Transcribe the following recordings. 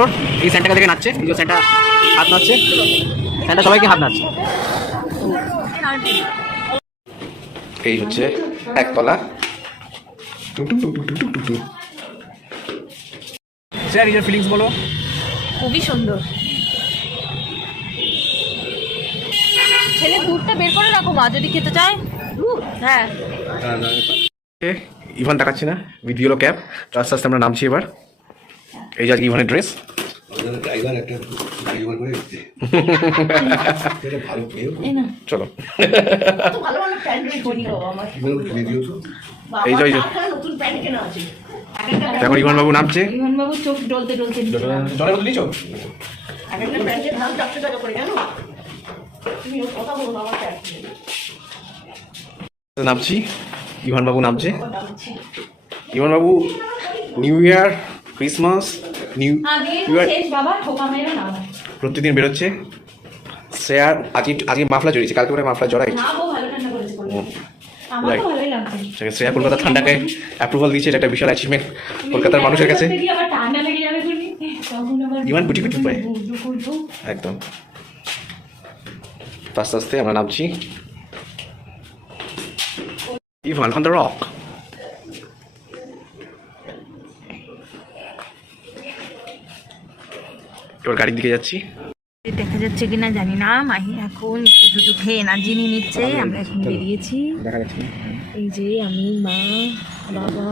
তোর এই স্যান্টাকে দেখে নাচছে এই যে স্যান্টা হাত নাচছে স্যান্টা সবাইকে হাত নাচছে। এই হচ্ছে একতলা। স্যার নিজের ফিলিংস বলো। খুবই সুন্দর। ছেলে দুধটা বের করে রাখো মা যদি খেতে চায়। হ্যাঁ। ইভান তাকাচ্ছি না উইথ ক্যাব ক্যাপ। আস্তে আস্তে আমরা নামছি এবার। এই যে আজকে ইভানের ড্রেস চলো। এই যে, এই যে। বাবা, নতুন প্যান্ট কেনা আছে। এখন ইভান বাবু নামছে? ইমন বাবু চোখ ডলতে ডলতে জলের মধ্যে নিচো একটা প্যান্টের দাম চারশো টাকা করে জানো? তুমি কথা বলো আমার প্যান্ট কিনে দাও। নামছি। ইভান বাবু নামছে। ইভান বাবু new year Christmas new year প্রতিদিন বেরোচ্ছে। স্যার আজকে আজকে মাফলা জড়িয়েছে কালকে পরে মাফলা জড়াই শ্রেয়া কলকাতা ঠান্ডাকে অ্যাপ্রুভাল দিয়েছে এটা একটা বিশাল অ্যাচিভমেন্ট কলকাতার মানুষের কাছে। ইমান গুটি গুটি পায়। একদম। আস্তে আস্তে আমরা নামছি। ইভান অন দ্য রক এবার গাড়ির দিকে যাচ্ছি। দেখা যাচ্ছে কিনা জানি না মাহি এখন একটু দুটো খেয়ে এনার্জি নিয়ে নিচ্ছে আমরা এখন বেরিয়েছি। দেখা যাচ্ছে এই যে আমি মা বাবা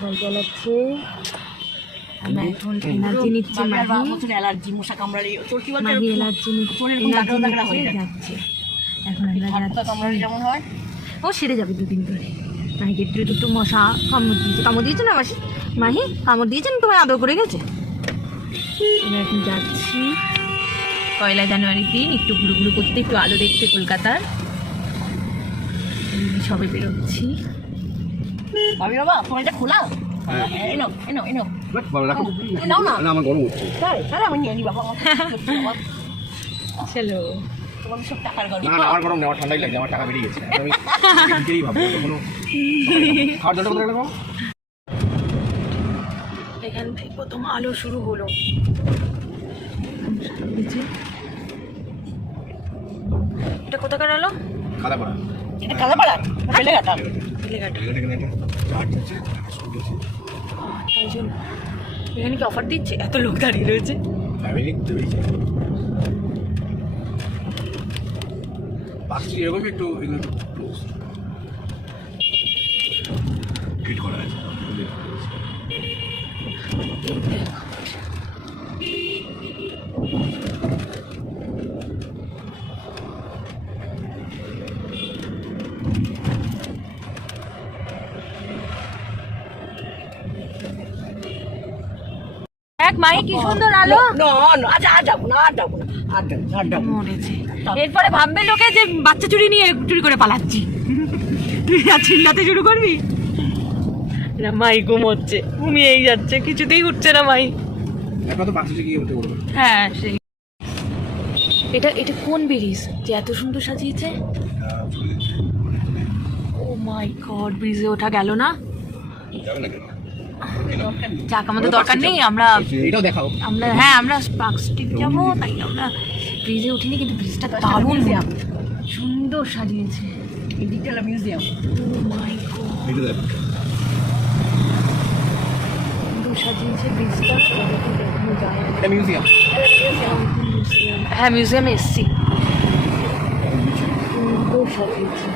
গল্প লাগছে আমরা এখন এনার্জি নিচ্ছি মাহি। অ্যালার্জি মশা কামড়ালে। তোর কি বলতো? মাহি নিচ্ছে হয়ে। যাচ্ছে। এখন আমরা যাচ্ছি। যেমন হয়। ও সেরে যাবে দুদিন ধরে। মাহিকে একটু দুটো মশা কামড় দিয়েছে। কামড় দিয়েছে না মাসি? মাহি কামড় দিয়েছেন তোমায় আদর করে গেছে? আমরা এখন যাচ্ছি পয়লা জানুয়ারির দিন একটু ঘুরু ঘুরু করতে একটু আলো দেখতে কলকাতার। সবে বেরোচ্ছি। ভাবি বাবা তোমার এটা খোলা এনো এনো এনো নাও না। আমার গরম হচ্ছে। আমি নিয়ে বাবা চলো। ঠান্ডাই লাগছে আমার টাকা বেরিয়ে গেছে। আমি খাওয়ার জন্য এখান থেকে প্রথম আলো শুরু হলো। এটা কোথাকার আলো? এটা বেলেঘাটা। তাই জন্য। এখানে কি অফার দিচ্ছে? এত লোক দাঁড়িয়ে রয়েছে। এরকম একটু করা আছে। আর যাব না। মরেছে। এরপরে ভাববে লোকে যে বাচ্চা চুরি নিয়ে চুরি করে পালাচ্ছি। তুই আর চিল্লাতে শুরু করবি? না মাই ঘুমোচ্ছে ঘুমিয়েই যাচ্ছে কিছুতেই উঠছে না মাই। একবার তো বাক্সে গিয়ে উঠে পড়ব। হ্যাঁ সেই এটা এটা কোন ব্রিজ? যে এত সুন্দর সাজিয়েছে? ও মাই গড ব্রিজে ওঠা গেল না? যাবে না কেন যাক আমাদের দরকার নেই আমরা এটাও দেখাও। আমরা হ্যাঁ আমরা পার্ক স্ট্রিট যাব তাই আমরা ব্রিজে উঠিনি কিন্তু ব্রিজটা দারুণ। সুন্দর সাজিয়েছে। Digital museum. Oh my god. এটা দেখ সুন্দর সাজিয়েছে ব্রিজটা মিউজিয়াম হ্যাঁ মিউজিয়ামে এসছি। সুন্দর সাজিয়েছে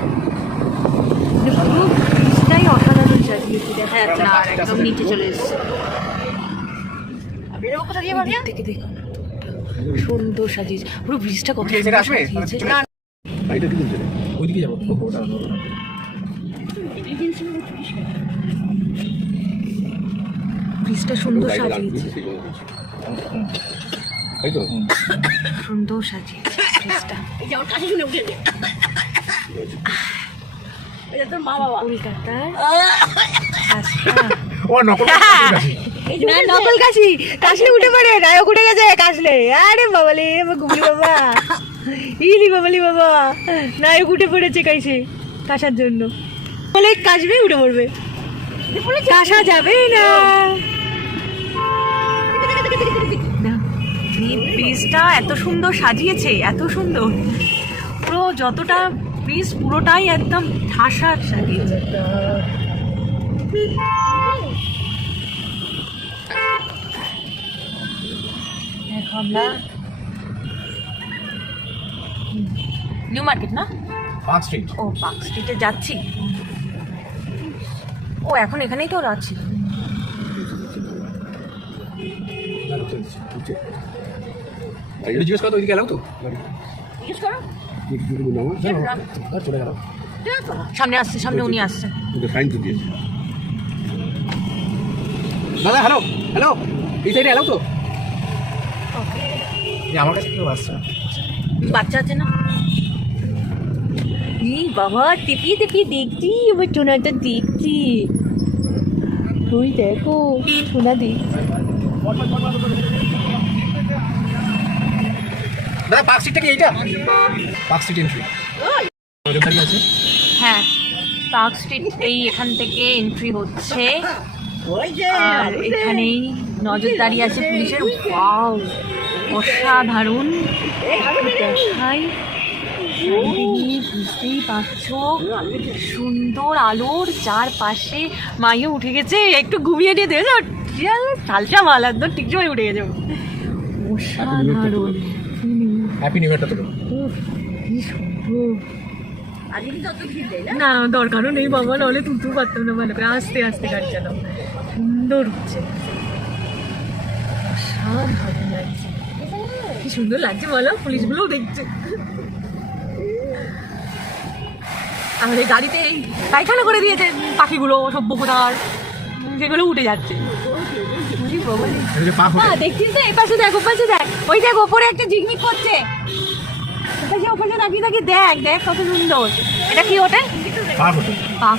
পুরো ব্রিজটাই অসাধারণ সাজিয়েছে দেখা যাচ্ছে না আর একদম নিচে চলে এসছে বেরোবো কোথা দিয়ে ভাবিয়া থেকে দেখুন সুন্দর সাজিয়েছে পুরো ব্রিজটা কত? সাজিয়েছে না, ওইদিকে যাব ব্রিজটা সুন্দর সাজিয়েছে। সুন্দর সাজিয়েছে ব্রিজটা কলকাতার ও নকল না নকল কাশি কাশলে উঠে পড়ে নায়ক উঠে গেছে কাশলে। আরে বাবালে গুবলি বাবা। ইলি বাবালি বাবা। নায়ক উঠে পড়েছে কাশে কাশার জন্য। বলে কাশবে উঠে পড়বে। কাশা যাবে না। ব্রিজটা এত সুন্দর সাজিয়েছে এত সুন্দর। পুরো যতটা ব্রিজ পুরোটাই একদম ঠাসা সাজিয়েছে। আমরা। নিউ মার্কেট না? পার্ক স্ট্রিট ও পার্ক স্ট্রিটে যাচ্ছি। ও এখন এখানেই তো যাচ্ছি এটা জিজ্ঞেস করো তো ওইদিকে এলাম তো জিজ্ঞেস করো চলে গেল সামনে আসছে সামনে উনি আসছে ফাইন তো দিয়েছে দাদা হ্যালো হ্যালো এই সাইডে এলাও তো আমার কাছে কেউ আসছে বাচ্চা আছে না বাবা টিপি টিপি দেখছি আমার টোনাটা দেখছি ওই দেখো টোনা দেখছি দাদা পার্ক স্ট্রিটটা কি এইটা? পার্ক স্ট্রিট এন্ট্রি আছে? হ্যাঁ পার্ক স্ট্রিট এই এখান থেকে এন্ট্রি হচ্ছে। আর এখানেই নজরদারি আছে পুলিশের। ওয়াও অসাধারণ। দেখাই। বুঝতেই পারছ সুন্দর আলোর চারপাশে মাইও উঠে গেছে। একটু ঘুমিয়ে নিয়ে দেবে চালটা ভালো একদম ঠিক সময় উঠে গেছে। অসাধারণ। হ্যাপি নিউ ইয়ারটা কি নেই না? না দরকারও নেই বাবা নাহলে তুলতেও পারতাম না ভালো করে আস্তে আস্তে গাড়ি চালাও। সুন্দর হচ্ছে। অসাধারণ লাগছে। কি সুন্দর লাগছে বলো পুলিশগুলোও দেখছে। আর এই গাড়িতে এই পায়খানা করে দিয়েছে পাখিগুলো সভ্য কোথার। যেগুলো উঠে যাচ্ছে। হ্যাঁ দেখছিস তো এই পাশে দেখ ও পাশে দেখ ওই দেখ ওপরে একটা ঝিকমিক করছে ওপাশে ওপাশে তাকিয়ে তাকিয়ে দেখ দেখ কত সুন্দর এটা কি হোটেল পাক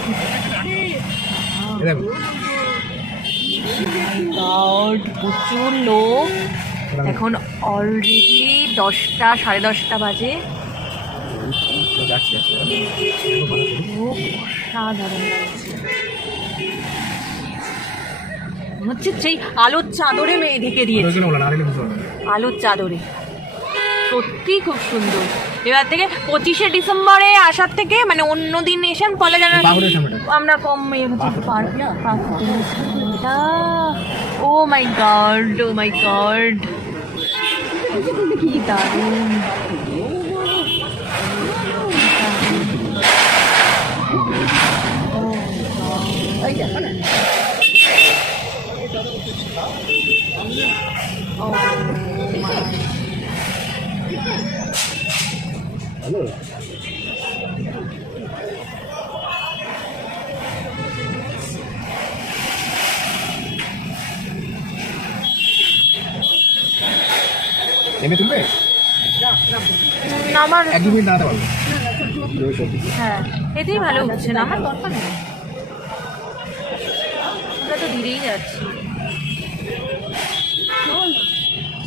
প্রচুর লোক এখন অলরেডি দশটা সাড়ে দশটা বাজে অসাধারণ লাগছে মনে হচ্ছে সেই আলোর চাদরে মেয়ে ঢেকে দিয়েছে। আলোর চাদরে। সত্যি খুব সুন্দর। এবার থেকে পঁচিশে ডিসেম্বরে আসার থেকে মানে অন্য দিন এসে পাহাড়ের আমরা কম পার্ক না? Oh my god oh my god. কি দারুণ। নেমে তুলবে আমার এক দু মিনিট দাঁড়াতে পারবে। হ্যাঁ এতেই ভালো হচ্ছে না আমার দরকার নেই। আমরা তো ধীরেই যাচ্ছি।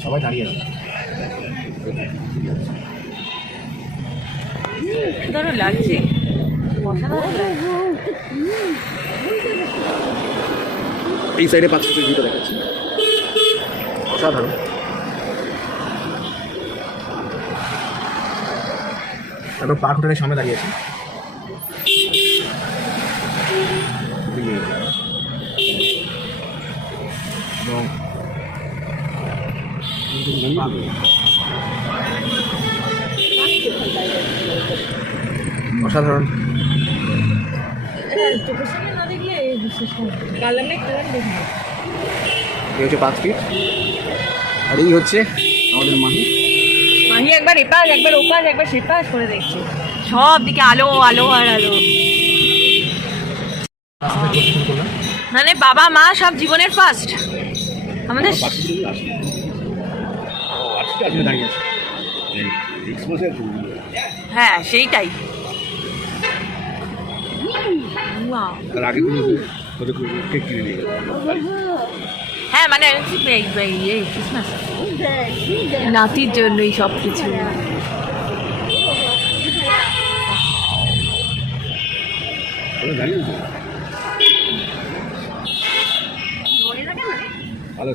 সবাই দাঁড়িয়ে আছে অসাধারণ লাগছে। এই সাইডে পাঁচ দেখাচ্ছি অসাধারণ। একদম পার্ক হোটেলের সামনে দাঁড়িয়ে অসাধারণ। এই হচ্ছে পাঁচ ফিট আর এই হচ্ছে আমাদের মাহি একবার এপাশ একবার ওপাশ একবার সেপাশ করে দেখছে। সব দিকে আলো আলো আর আলো। মানে বাবা মা সব জীবনের ফার্স্ট আমাদের হ্যাঁ সেইটাই. আগে কিনে নিয়ে গেল। হ্যাঁ মানে নাতির জন্যই সব কিছু ওরা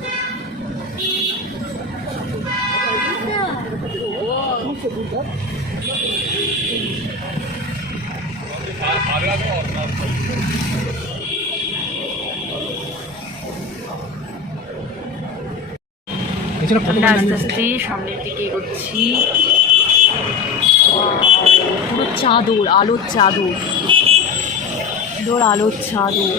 আমরা আস্তে আস্তে সামনের দিকে এগোচ্ছি। পুরো চাদর আলোর চাদর। সুন্দর আলোর চাদর।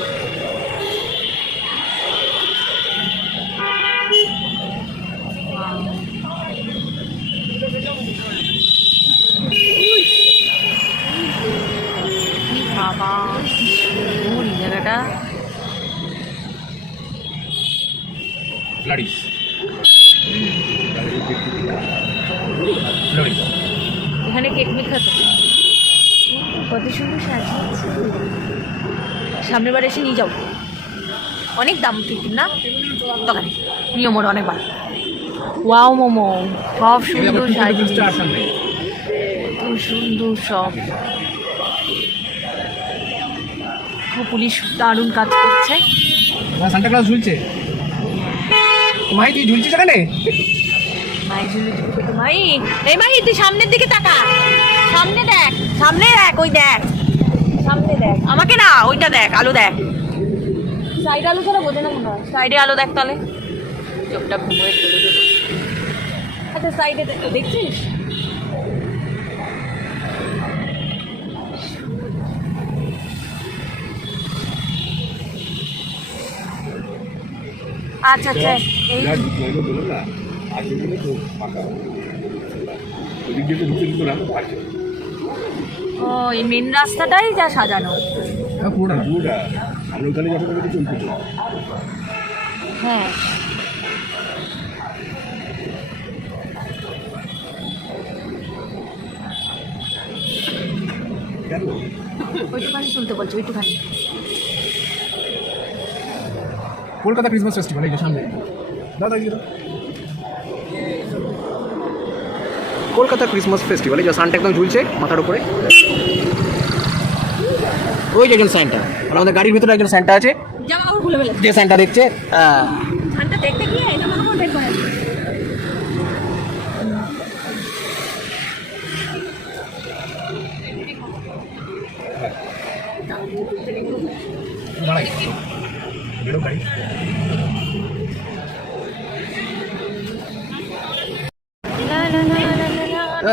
বাবা জায়গাটা। এখানে কেক মেখা তো কত সুন্দর সাজিয়েছে। সামনের বার এসে নিয়ে যাও। অনেক দাম ঠিক না? দোকানে। নিয়ে মোড় অনেক বার ওয়াও মোমো। সব সুন্দর সাজিয়েছে। কত সুন্দর সব। পুলিশ দারুণ কাজ করছে। সান্টা ক্লাস ঝুলছে? মাই তুই ঝুলছিস এখানে মাই এই মাই তুই সামনের দিকে তাকা সামনে দেখ সামনে দেখ ওই দেখ সামনে দেখ আমাকে না ওইটা দেখ আলো দেখ সাইড আলো ছাড়া বোঝে না মনে হয় সাইডে আলো দেখ তাহলে চোখটা ঘুমোয় আচ্ছা সাইডে দেখছিস আচ্ছা আচ্ছা এই তো ওদিক দিয়ে তো ঢুকে ও, এই মেন রাস্তাটাই যা সাজানো। পুরোটা পুরোটা আমরা ওখানে যখন চলতে চলতে হ্যাঁ কলকাতা ক্রিসমাস ফেস্টিভ্যাল এই যে সামনে দাদা। কলকাতা ক্রিসমাস ফেস্টিভ্যাল এই যে সানটা একদম ঝুলছে মাথার উপরে। ওই যে একজন স্যান্টা মানে আমাদের গাড়ির ভিতরে একজন স্যান্টা আছে। যে স্যান্টা দেখছে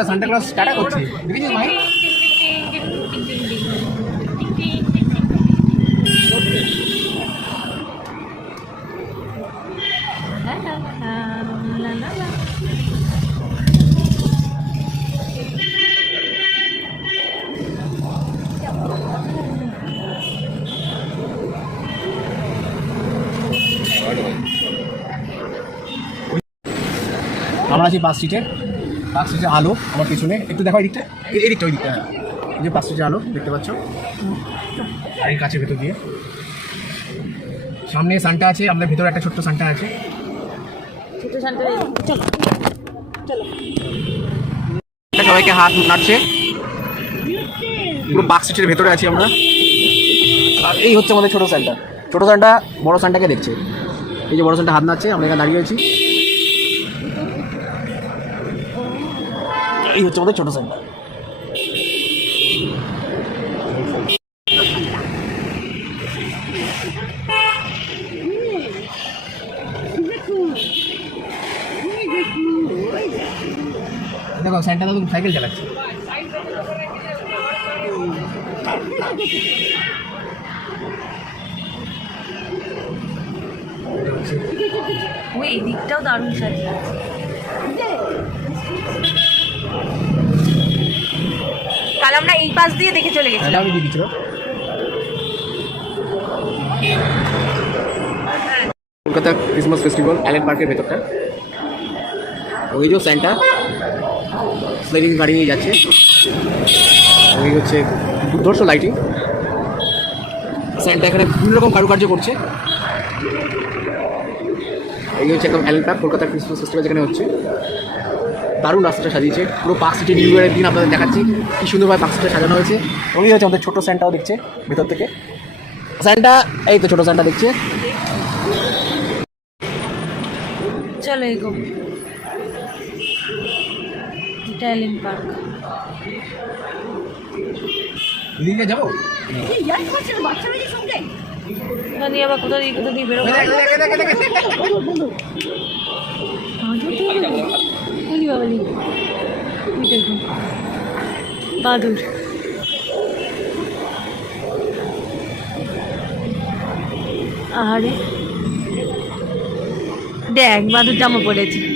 সান্টা ক্লাস টাটা করছে ভাই। আমরা আছি পাঁচ সিটের পাঁচ সিটের আলো আমার পিছনে। একটু দেখো এই দিকটা এই- এই দিকটা ওই দিকটা হ্যাঁ। এই যে পাঁচ সিটের আলো দেখতে পাচ্ছ? গাড়ির কাছে ভেতর দিয়ে। সামনে সানটা আছে আমাদের ভেতরে একটা ছোট্ট সানটা আছে। চলো। সবাইকে হাত নাড়ছে। পুরো বাক্স সিটের ভেতরে আছি আমরা। আর এই হচ্ছে আমাদের ছোট সানটা। ছোট সানটা বড় সানটাকে দেখছে। এই যে বড় সানটা হাত নাড়ছে আমরা এখানে দাঁড়িয়ে আছি। এই হচ্ছে আমাদের ছোট সানটা দেখো স্যান্টা দাদু সাইকেল চালাচ্ছে। ওই দিকটাও দারুণ সাজিয়েছে। কাল আমরা এই পাশ দিয়ে দেখে চলে গেছি এটা আমি কলকাতা ক্রিসমাস ফেস্টিভ্যাল অ্যালেন পার্কের ভেতরটা। ওই যে স্যান্টা স্লাইডিং গাড়ি নিয়ে যাচ্ছে। ওই হচ্ছে দুর্ধর্ষ লাইটিং স্যান্টা এখানে বিভিন্ন রকম কারুকার্য করছে। এই হচ্ছে একদম Allen Park Kolkata Christmas festival যেখানে হচ্ছে। দারুণ রাস্তাটা সাজিয়েছে। পুরো পার্ক সিটি নিউ ইয়ারের দিন আপনাদের দেখাচ্ছি। কি সুন্দরভাবে পার্ক সিটি সাজানো হয়েছে। ওই হচ্ছে আমাদের ছোটো স্যান্টাও দেখছে ভেতর থেকে। স্যান্টা এই তো ছোটো স্যান্টা দেখছে। চলো এগো। এটা এলিন পার্ক দিদিকে যাব দিয়ে আবার কোথা দিয়ে কোথা দিয়ে বেরোবো? দেখুন বাদুর আহারে। দেখ বাদুর জামা পড়েছে।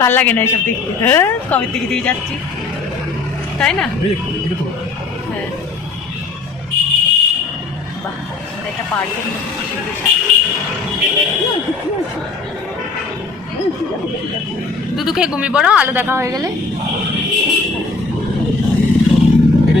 ভালো লাগে না এসব দেখতে। হ্যাঁ? কবে থেকে দিয়ে যাচ্ছি? তাই না? হ্যাঁ। বাহ এটা পার্কের দুদু খেয়ে ঘুমিয়ে পড়ো আলো দেখা হয়ে গেলে। এটা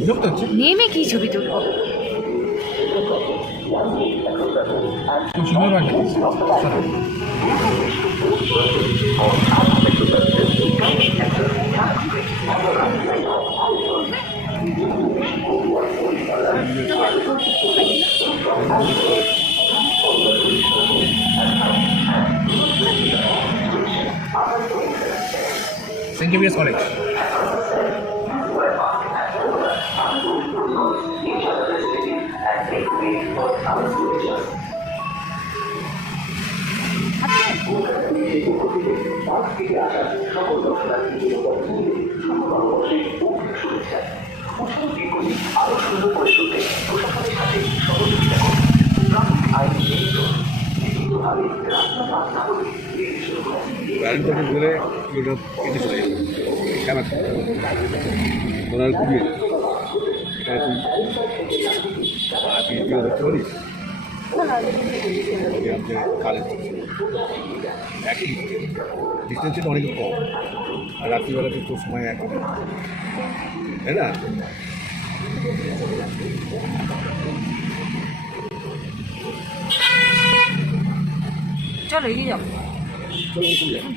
বিরক্ত হচ্ছে নেমে কি ছবি তুলবো? সুন্দর আর কেউ দেখতে পারিস কালে একই ডিস্টেন্সটা অনেক কম আর রাত্রিবেলা তো সময় এক তাই না চলো এগিয়ে যাও।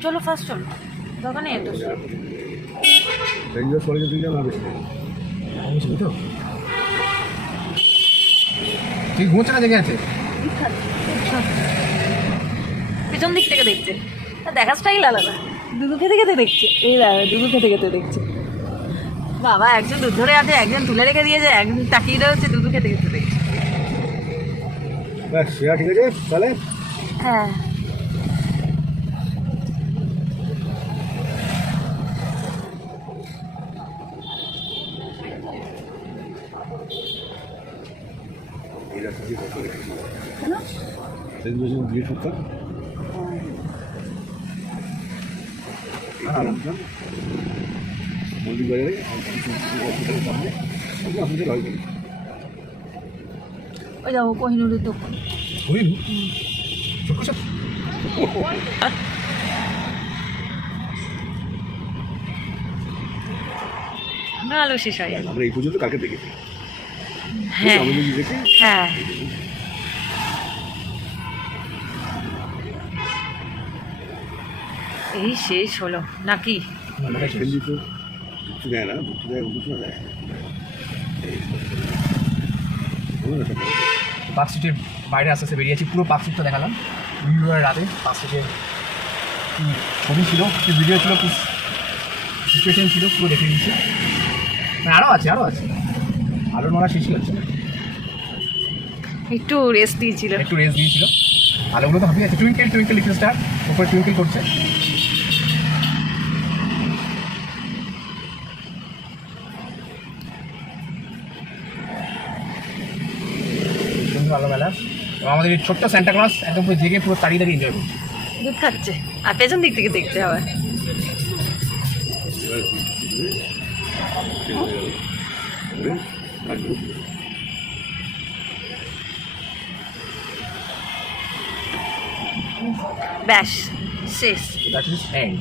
চলো ফার্স্ট চলো। দোকানে নেই এত। রেঞ্জার কলেজে আমি ছবি তো? ঠিক ঘুমোচ্ছে না জেগে আছে? পেছন দিক থেকে দেখছে। দেখার স্টাইল আলাদা। দুধু খেতে খেতে দেখছে। এই দাদা দুধু খেতে খেতে দেখছে। বাবা একজন দুধ ধরে আছে একজন তুলে রেখে দিয়েছে একজন তাকিয়ে রয়েছে দুধু খেতে খেতে দেখছে। ঠিক আছে? তাহলে? হ্যাঁ এই রাস্তা দিয়ে কত রেখেছি সেদিন বলছি বিয়ে করতাম। মন্দির বাজারে সামনে আপনাদের হয় ওই যাব কোহিনুরের দোকান। ছোট্ট ছোট্ট শেষ হয়ে আমরা এই পর্যন্ত কাকে দেখেছি। হ্যাঁ। হ্যাঁ। এই শেষ হলো। নাকি? সেদিন তো কিছু দেয় না কিছু দেয় কিছু দেয় বলো না সব বলো। পার্ক স্ট্রিটের বাইরে আস্তে আস্তে বেরিয়েছি পুরো পার্ক স্ট্রিটটা দেখালাম। রবিবার রাতে পার্ক স্ট্রিটের ছবি ছিল কি ভিডিও ছিল কি সিচুয়েশন ছিল পুরো দেখে দিচ্ছি। মানে আরও আছে আরও আছে। আলোর মারা শেষই হচ্ছে। একটু রেস্ট দিয়েছিল। একটু রেস্ট দিয়েছিল। আলোগুলো তো হাবিয়ে আছে। টুইঙ্কেল টুইঙ্কেল লিটল স্টার উপরে টুইঙ্কেল করছে সুন্দর আলোবেলা এবং আমাদের এই ছোট্ট স্যান্টা ক্লস একদম পুরো জেগে পুরো তাড়িয়ে তাড়িয়ে এনজয় করছে। দুধ খাচ্ছে। আর পেছন দিক থেকে দেখছে আবার। ব্যাস শেষ। That is and